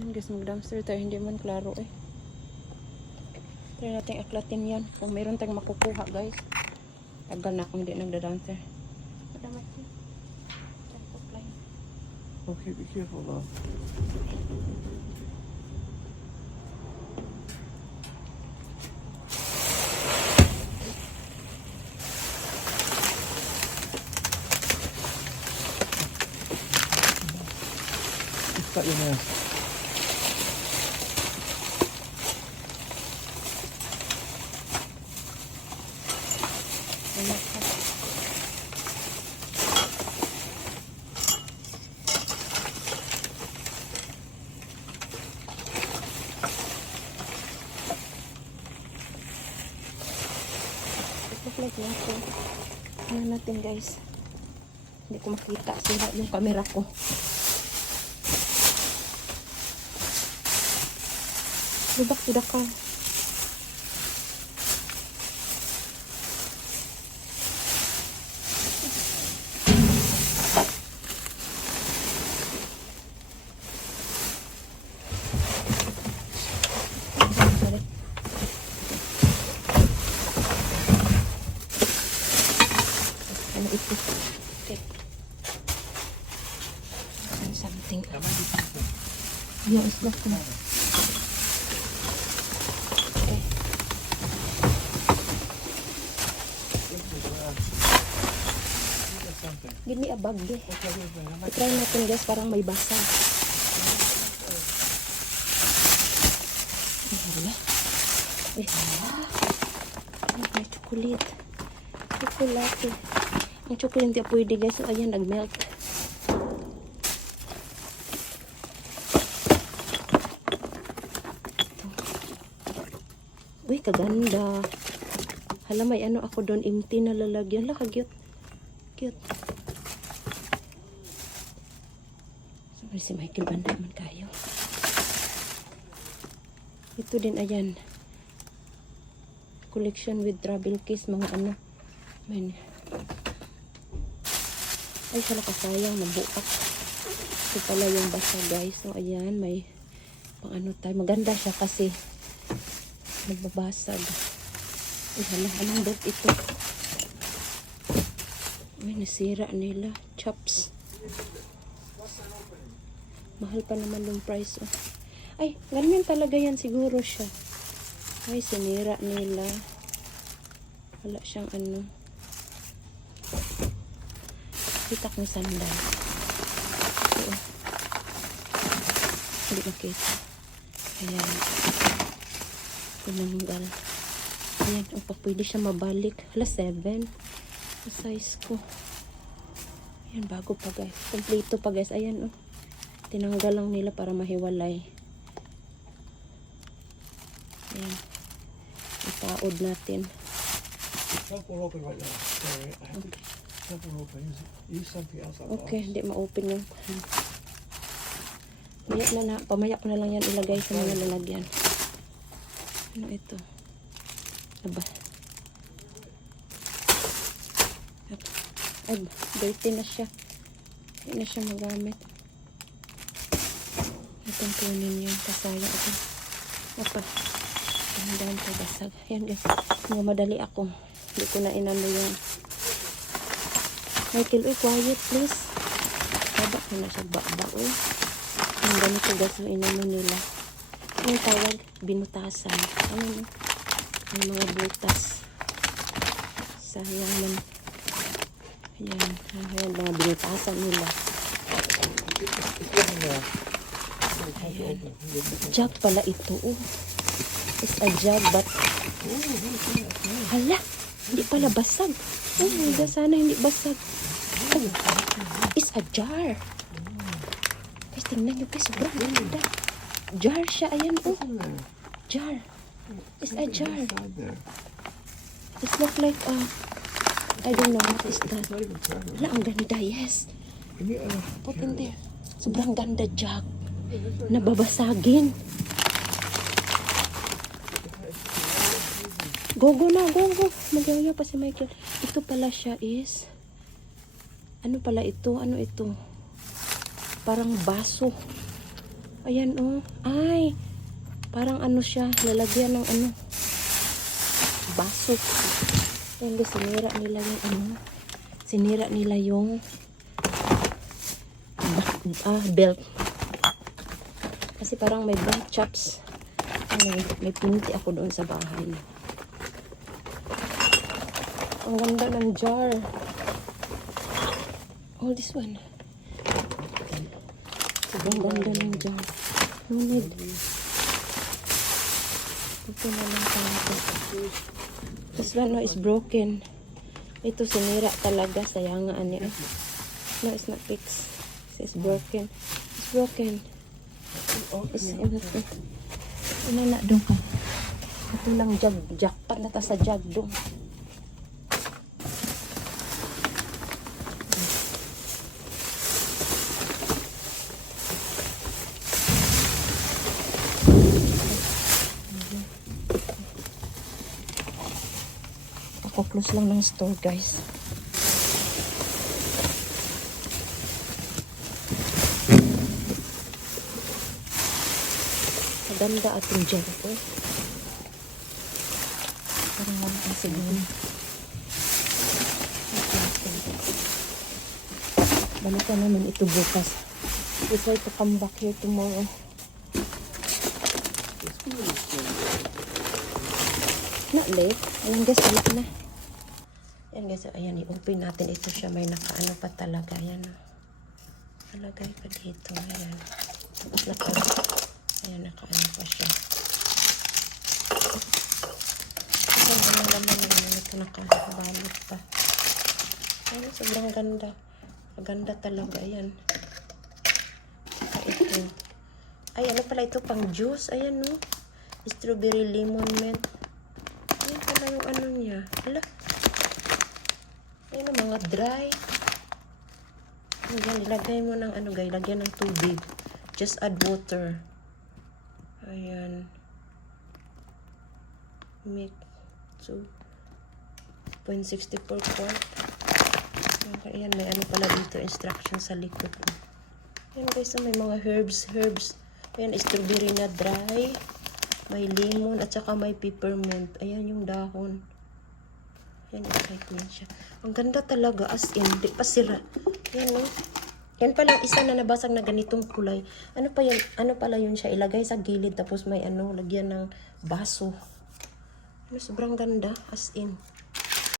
Yan guys, mag-dumpster tayo. Hindi man klaro eh. Try natin aklatin yan. Kung mayroon tayong makukuha guys. Tagal na kung hindi nagda-dumpster. Madamay ko. Okay, be careful though. Cut your nails. Like yan ko. Ano natin guys. Hindi ko makita. Sira yung camera ko. Lubak sudah ka. Ano ito? Okay. Something. Yeah, it's like that. Give me a bag eh. Try natin guys, parang may basa. Wala. May chocolate. Chocolate. Ang chocolate hindi pwede guys. Ayan, nag-melt. Uy, kaganda. Hala, may ano ako doon. Empty na lalagyan. Hala, kagyot. Cute. Si Michael Banda man kayo. Ito din ayan. Collection with travel case, mga ano. Man. Ay, sala kasayang nabuak. Ito pala yung basa guys. So ayan, may pang ano tayo. Maganda siya kasi nagbabasag. Ay, hala, anong dot ito? Ay, nasira nila. Chops. Mahal pa naman yung price. Oh. Ay, ganyan talaga yan siguro siya. Ay, sinira nila. Wala siyang ano. Kita kong sandal. Ito, oh. Hindi makita. Ayan. Pinanggal. Ayan, oh, pa pwede siya mabalik. Hala, 7. Ang size ko. Ayan, bago pa guys. Kompleto pa guys. Ayan, oh. Tinanggal lang nila para mahiwalay. Ayan. Ipaod natin. Don't pull open right now. Sorry. Okay. Don't pull open. Use something else. Okay, hindi ma-open yung pamaya ko na lang yan ilagay sa mga lalagyan. Ano ito? Aba. Ay, dirty na siya. Hindi na siya magamit. Itong kunin yun. Kasaya ako. Apa. Tandaan ko basag. Yan guys. Mga madali ako. Hindi ko na inano yung Michael, uy, quiet please. Baba ko na siya. Baba, uy. Ang ganito guys yung inano nila. Ang tawag, binutasan. Ano? Ang mga butas. Sayang man. Ayan. Ayan, mga binutasan nila. Ayan. Jug pala ito. Oh. It's a jug but hala, hindi pala basag. Oh, hindi sana hindi basag. Oh, it's a jar. Guys, tingnan nyo guys. Sobrang ganda. Jar siya. Ayan oh. Jar. It's a jar. It's look like I don't know what is that. Hala, ang ganda. Yes. Put in there. Sobrang ganda jug. Nababasagin. Go na, go. Magaya pa si Michael. Ito pala siya is ano pala ito? Ano ito? Parang baso. Ayan oh. Ay, parang ano siya, lalagyan ng ano, baso. Ayan guys, sinira nila yung ano, sinira nila yung belt. Kasi parang may belt chops. May pinti ako doon sa bahay. Ang ganda ng jar. Oh, this one. Sobrang ganda ng jar. No need. Ito na lang tayo. This one no, is broken. Ito sinira talaga. Sayangaan niya. No, it's not fixed. It's broken. It's broken. It's ina na doon ka. Ito lang jackpot na ta sa jug doon. Ako close lang ng store guys. Maganda ating jar po. Parang wala ang siguro. Balikan naman ito bukas. We try to come back here tomorrow. Not late. Ayan guys, wala na. Ayan guys, ayan, i-open natin ito siya. May nakaano pa talaga. Ayan o. Nalagay pa dito. Ayan. Ayan, nakaano pa siya. Ayan, ano naman naman ito nakabalot pa. Ayan, sobrang ganda. Maganda talaga. Ayan. Ito. Ay, ano pala ito? Pang juice. Ayan o. Strawberry lemon mint. Ayan pala yung ano niya. Hala. Ayan o, mga dry. Ayan, ilagay mo ng ano guys. Lagyan ng tubig. Just add water. Ayan. Make 2.64 quart. Ayan, may ano pala dito. Instruction sa likod. Ayan guys, may mga herbs. Ayan, strawberry na dry. May lemon at saka may peppermint. Ayan yung dahon. Ayan, i-type niya siya. Ang ganda talaga, as in, di pa sira. Ayan, no? Yan pala isa na nabasag na ganitong kulay. Ano pa yan? Ano pala yun siya? Ilagay sa gilid tapos may ano, lagyan ng baso. Ano, sobrang ganda, as in.